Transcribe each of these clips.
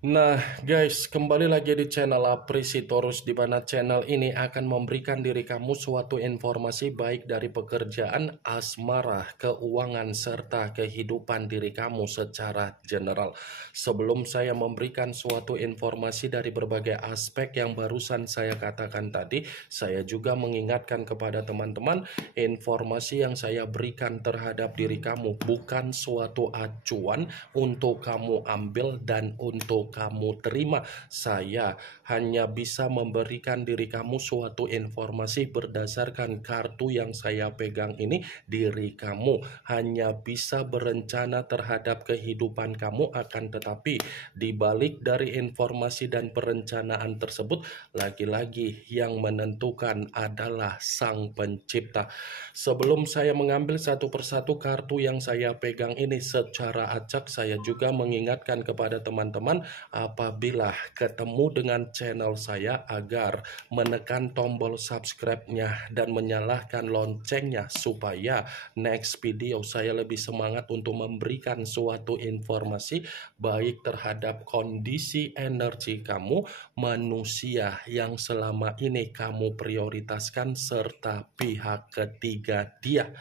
Nah guys, kembali lagi di channel Aprisitorus, di mana channel ini akan memberikan diri kamu suatu informasi baik dari pekerjaan, asmara, keuangan, serta kehidupan diri kamu secara general. Sebelum saya memberikan suatu informasi dari berbagai aspek yang barusan saya katakan tadi, saya juga mengingatkan kepada teman-teman, informasi yang saya berikan terhadap diri kamu bukan suatu acuan untuk kamu ambil dan untuk kamu terima. Saya hanya bisa memberikan diri kamu suatu informasi berdasarkan kartu yang saya pegang ini. Diri kamu hanya bisa berencana terhadap kehidupan kamu, akan tetapi di balik dari informasi dan perencanaan tersebut, lagi-lagi yang menentukan adalah Sang Pencipta. Sebelum saya mengambil satu persatu kartu yang saya pegang ini secara acak, saya juga mengingatkan kepada teman-teman apabila ketemu dengan channel saya agar menekan tombol subscribe-nya dan menyalakan loncengnya supaya next video saya lebih semangat untuk memberikan suatu informasi baik terhadap kondisi energi kamu, manusia yang selama ini kamu prioritaskan, serta pihak ketiga dia.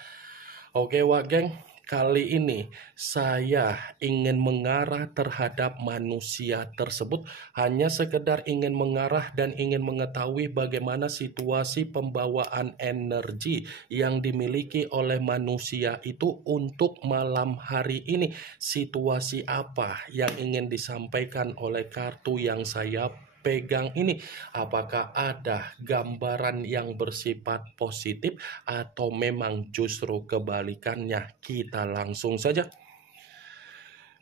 Oke wak geng, kali ini saya ingin mengarah terhadap manusia tersebut, hanya sekedar ingin mengarah dan ingin mengetahui bagaimana situasi pembawaan energi yang dimiliki oleh manusia itu untuk malam hari ini. Situasi apa yang ingin disampaikan oleh kartu yang saya pegang ini? Apakah ada gambaran yang bersifat positif atau memang justru kebalikannya? Kita langsung saja.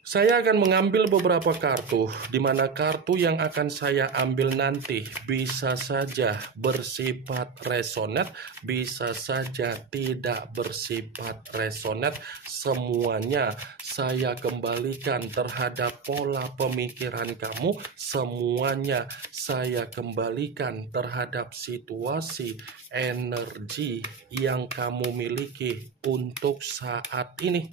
Saya akan mengambil beberapa kartu, di mana kartu yang akan saya ambil nanti bisa saja bersifat resonate, bisa saja tidak bersifat resonate. Semuanya saya kembalikan terhadap pola pemikiran kamu, semuanya saya kembalikan terhadap situasi energi yang kamu miliki untuk saat ini.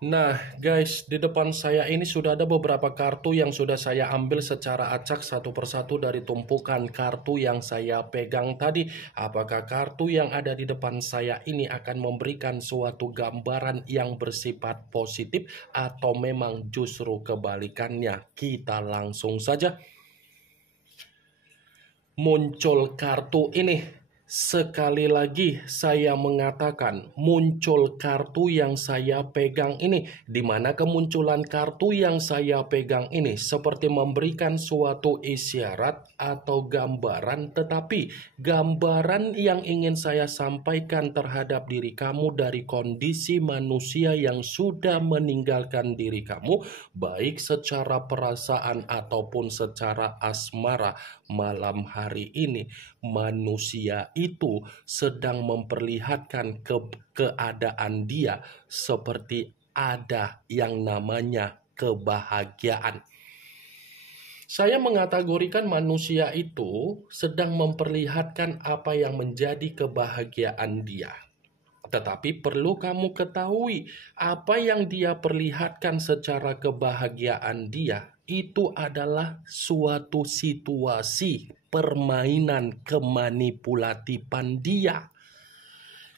Nah guys, di depan saya ini sudah ada beberapa kartu yang sudah saya ambil secara acak satu persatu dari tumpukan kartu yang saya pegang tadi. Apakah kartu yang ada di depan saya ini akan memberikan suatu gambaran yang bersifat positif atau memang justru kebalikannya? Kita langsung saja. Muncul kartu ini. Sekali lagi saya mengatakan, muncul kartu yang saya pegang ini, di mana kemunculan kartu yang saya pegang ini seperti memberikan suatu isyarat atau gambaran, tetapi gambaran yang ingin saya sampaikan terhadap diri kamu dari kondisi manusia yang sudah meninggalkan diri kamu, baik secara perasaan ataupun secara asmara. Malam hari ini manusia itu sedang memperlihatkan keadaan dia seperti ada yang namanya kebahagiaan. Saya mengategorikan manusia itu sedang memperlihatkan apa yang menjadi kebahagiaan dia. Tetapi perlu kamu ketahui, apa yang dia perlihatkan secara kebahagiaan dia itu adalah suatu situasi. permainan kemanipulatifan dia.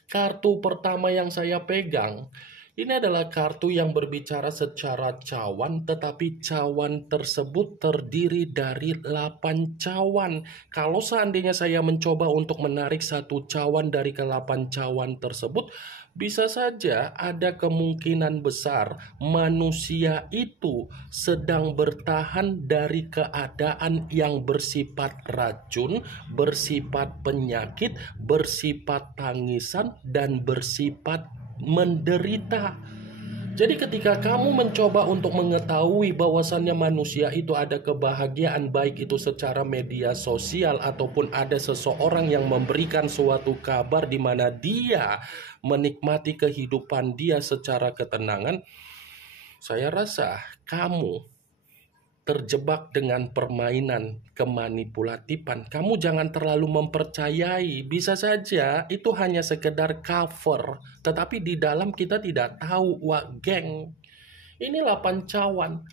Kartu pertama yang saya pegang, ini adalah kartu yang berbicara secara cawan, tetapi cawan tersebut terdiri dari 8 cawan. Kalau seandainya saya mencoba untuk menarik satu cawan dari ke-8 cawan tersebut, bisa saja ada kemungkinan besar manusia itu sedang bertahan dari keadaan yang bersifat racun, bersifat penyakit, bersifat tangisan, dan bersifat menderita. Jadi ketika kamu mencoba untuk mengetahui bahwasannya manusia itu ada kebahagiaan, baik itu secara media sosial ataupun ada seseorang yang memberikan suatu kabar di mana dia menikmati kehidupan dia secara ketenangan, saya rasa kamu terjebak dengan permainan kemanipulatifan. Kamu jangan terlalu mempercayai. Bisa saja itu hanya sekedar cover, tetapi di dalam kita tidak tahu. Wah, geng, ini 8 cawan.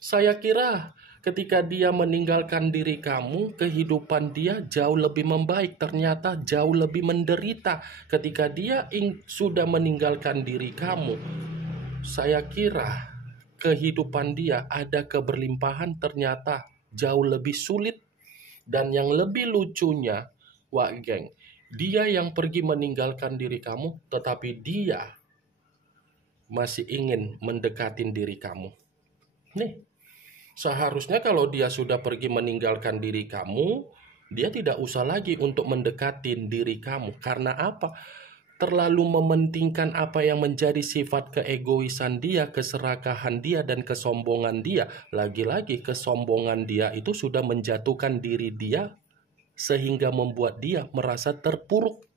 Saya kira ketika dia meninggalkan diri kamu, kehidupan dia jauh lebih membaik. Ternyata jauh lebih menderita. Ketika dia sudah meninggalkan diri kamu, saya kira kehidupan dia ada keberlimpahan, ternyata jauh lebih sulit. Dan yang lebih lucunya, wah geng, dia yang pergi meninggalkan diri kamu, tetapi dia masih ingin mendekatin diri kamu. Nih, seharusnya kalau dia sudah pergi meninggalkan diri kamu, dia tidak usah lagi untuk mendekatin diri kamu. Karena apa? Terlalu mementingkan apa yang menjadi sifat keegoisan dia, keserakahan dia, dan kesombongan dia. Lagi-lagi kesombongan dia itu sudah menjatuhkan diri dia sehingga membuat dia merasa terpuruk.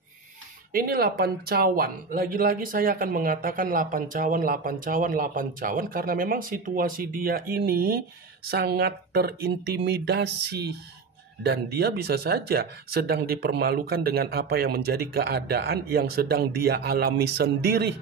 Ini 8 cawan. Lagi-lagi saya akan mengatakan 8 cawan, 8 cawan, 8 cawan karena memang situasi dia ini sangat terintimidasi. Dan dia bisa saja sedang dipermalukan dengan apa yang menjadi keadaan yang sedang dia alami sendiri.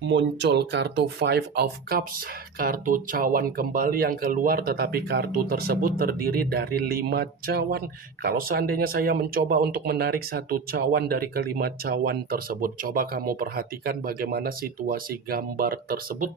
Muncul kartu Five of Cups, kartu cawan kembali yang keluar, tetapi kartu tersebut terdiri dari 5 cawan. Kalau seandainya saya mencoba untuk menarik satu cawan dari ke-5 cawan tersebut, coba kamu perhatikan bagaimana situasi gambar tersebut.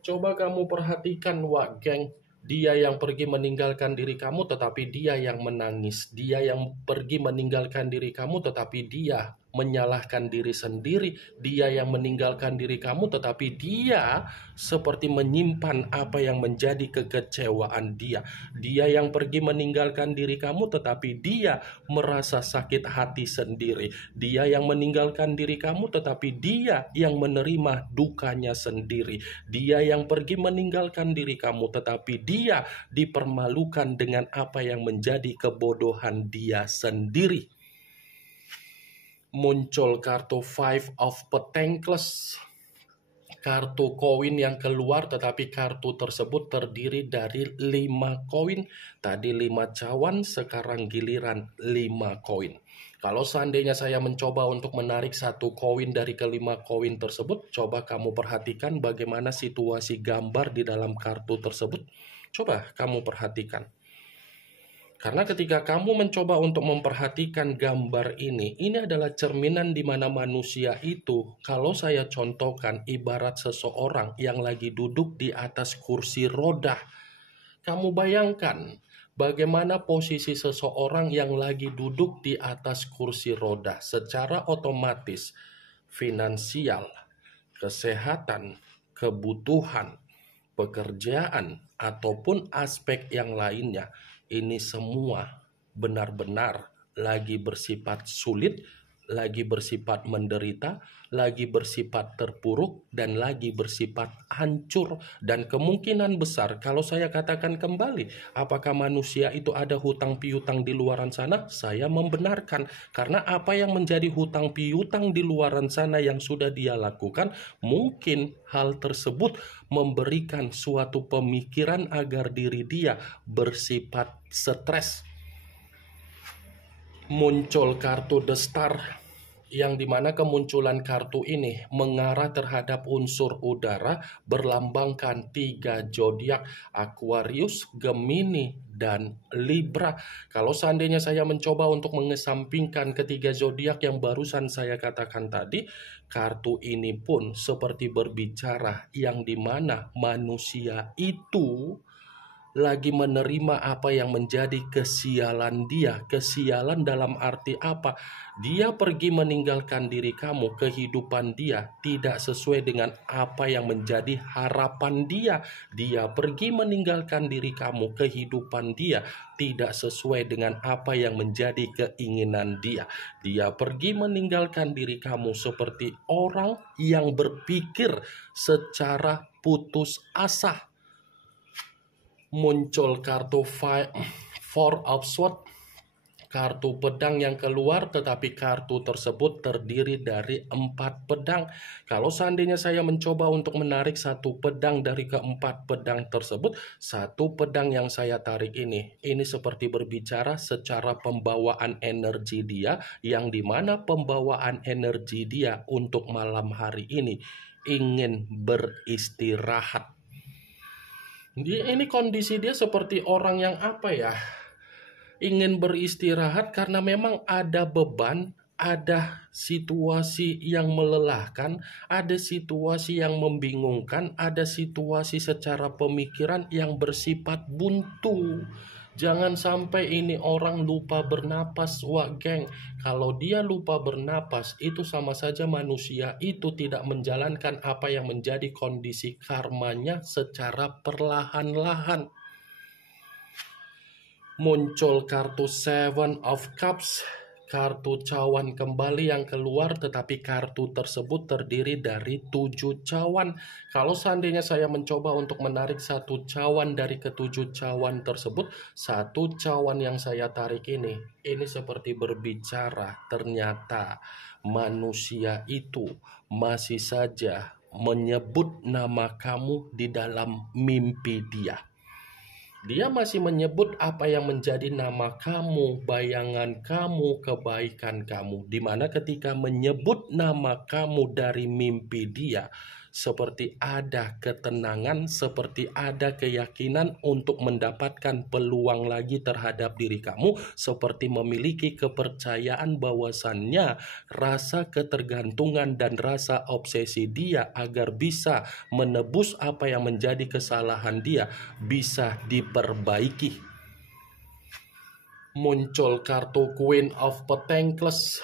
Coba kamu perhatikan, wah geng. Dia yang pergi meninggalkan diri kamu, tetapi dia yang menangis. Dia yang pergi meninggalkan diri kamu, tetapi dia menyalahkan diri sendiri. Dia yang meninggalkan diri kamu, tetapi dia seperti menyimpan apa yang menjadi kekecewaan dia. Dia yang pergi meninggalkan diri kamu, tetapi dia merasa sakit hati sendiri. Dia yang meninggalkan diri kamu, tetapi dia yang menerima dukanya sendiri. Dia yang pergi meninggalkan diri kamu, tetapi dia dipermalukan dengan apa yang menjadi kebodohan dia sendiri. Muncul kartu Five of Pentacles, kartu koin yang keluar, tetapi kartu tersebut terdiri dari 5 koin. Tadi 5 cawan, sekarang giliran 5 koin. Kalau seandainya saya mencoba untuk menarik satu koin dari ke-5 koin tersebut, coba kamu perhatikan bagaimana situasi gambar di dalam kartu tersebut. Coba kamu perhatikan. Karena ketika kamu mencoba untuk memperhatikan gambar ini adalah cerminan di mana manusia itu, kalau saya contohkan, ibarat seseorang yang lagi duduk di atas kursi roda. Kamu bayangkan bagaimana posisi seseorang yang lagi duduk di atas kursi roda. Secara otomatis, finansial, kesehatan, kebutuhan, pekerjaan, ataupun aspek yang lainnya, ini semua benar-benar lagi bersifat sulit, lagi bersifat menderita, lagi bersifat terpuruk, dan lagi bersifat hancur. Dan kemungkinan besar, kalau saya katakan kembali, apakah manusia itu ada hutang piutang di luaran sana? Saya membenarkan. Karena apa yang menjadi hutang piutang di luaran sana yang sudah dia lakukan, mungkin hal tersebut memberikan suatu pemikiran agar diri dia bersifat stres. Muncul kartu The Star, yang dimana kemunculan kartu ini mengarah terhadap unsur udara, berlambangkan 3 zodiak: Aquarius, Gemini, dan Libra. Kalau seandainya saya mencoba untuk mengesampingkan ketiga zodiak yang barusan saya katakan tadi, kartu ini pun seperti berbicara yang dimana manusia itu lagi menerima apa yang menjadi kesialan dia. Kesialan dalam arti apa? Dia pergi meninggalkan diri kamu, kehidupan dia tidak sesuai dengan apa yang menjadi harapan dia. Dia pergi meninggalkan diri kamu, kehidupan dia tidak sesuai dengan apa yang menjadi keinginan dia. Dia pergi meninggalkan diri kamu seperti orang yang berpikir secara putus asa. Muncul kartu Four of Swords, kartu pedang yang keluar, tetapi kartu tersebut terdiri dari 4 pedang. Kalau seandainya saya mencoba untuk menarik satu pedang dari keempat pedang tersebut, satu pedang yang saya tarik ini seperti berbicara secara pembawaan energi dia, yang dimana pembawaan energi dia untuk malam hari ini ingin beristirahat. Ini kondisi dia seperti orang yang apa ya, ingin beristirahat karena memang ada beban, ada situasi yang melelahkan, ada situasi yang membingungkan, ada situasi secara pemikiran yang bersifat buntu. Jangan sampai ini orang lupa bernapas, wah geng. Kalau dia lupa bernapas, itu sama saja manusia itu tidak menjalankan apa yang menjadi kondisi karmanya secara perlahan-lahan. Muncul kartu Seven of Cups, kartu cawan kembali yang keluar, tetapi kartu tersebut terdiri dari 7 cawan. Kalau seandainya saya mencoba untuk menarik satu cawan dari ketujuh cawan tersebut, satu cawan yang saya tarik ini seperti berbicara. Ternyata manusia itu masih saja menyebut nama kamu di dalam mimpi dia. Dia masih menyebut apa yang menjadi nama kamu, bayangan kamu, kebaikan kamu. Dimana ketika menyebut nama kamu dari mimpi dia, seperti ada ketenangan, seperti ada keyakinan untuk mendapatkan peluang lagi terhadap diri kamu, seperti memiliki kepercayaan bahwasannya rasa ketergantungan dan rasa obsesi dia agar bisa menebus apa yang menjadi kesalahan dia bisa diperbaiki. Muncul kartu Queen of Pentacles,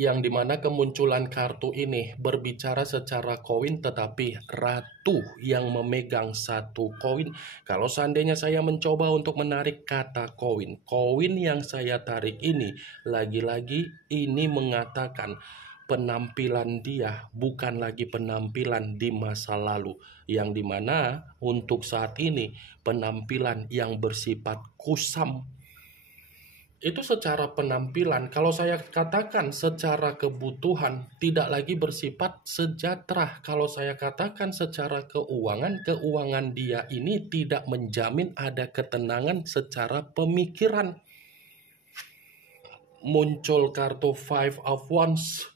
yang dimana kemunculan kartu ini berbicara secara koin, tetapi ratu yang memegang satu koin. Kalau seandainya saya mencoba untuk menarik kata koin yang saya tarik ini, lagi-lagi ini mengatakan penampilan dia bukan lagi penampilan di masa lalu, yang dimana untuk saat ini penampilan yang bersifat kusam. Itu secara penampilan. Kalau saya katakan secara kebutuhan, tidak lagi bersifat sejahtera. Kalau saya katakan secara keuangan dia ini tidak menjamin ada ketenangan secara pemikiran. Muncul kartu Five of Wands,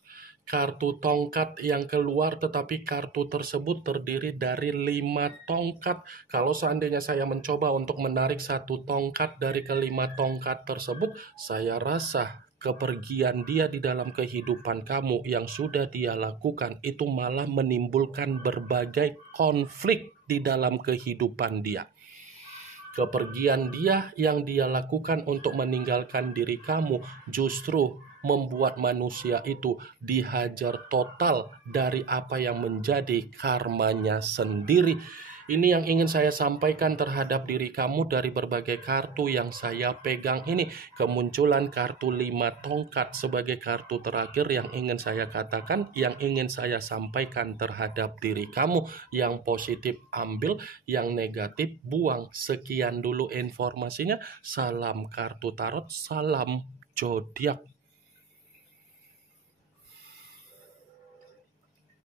kartu tongkat yang keluar, tetapi kartu tersebut terdiri dari 5 tongkat. Kalau seandainya saya mencoba untuk menarik satu tongkat dari kelima tongkat tersebut, saya rasa kepergian dia di dalam kehidupan kamu yang sudah dia lakukan itu malah menimbulkan berbagai konflik di dalam kehidupan dia. Kepergian dia yang dia lakukan untuk meninggalkan diri kamu justru membuat manusia itu dihajar total dari apa yang menjadi karmanya sendiri. Ini yang ingin saya sampaikan terhadap diri kamu dari berbagai kartu yang saya pegang ini. Kemunculan kartu 5 tongkat sebagai kartu terakhir yang ingin saya katakan, yang ingin saya sampaikan terhadap diri kamu. Yang positif ambil, yang negatif buang. Sekian dulu informasinya. Salam kartu tarot, salam zodiak.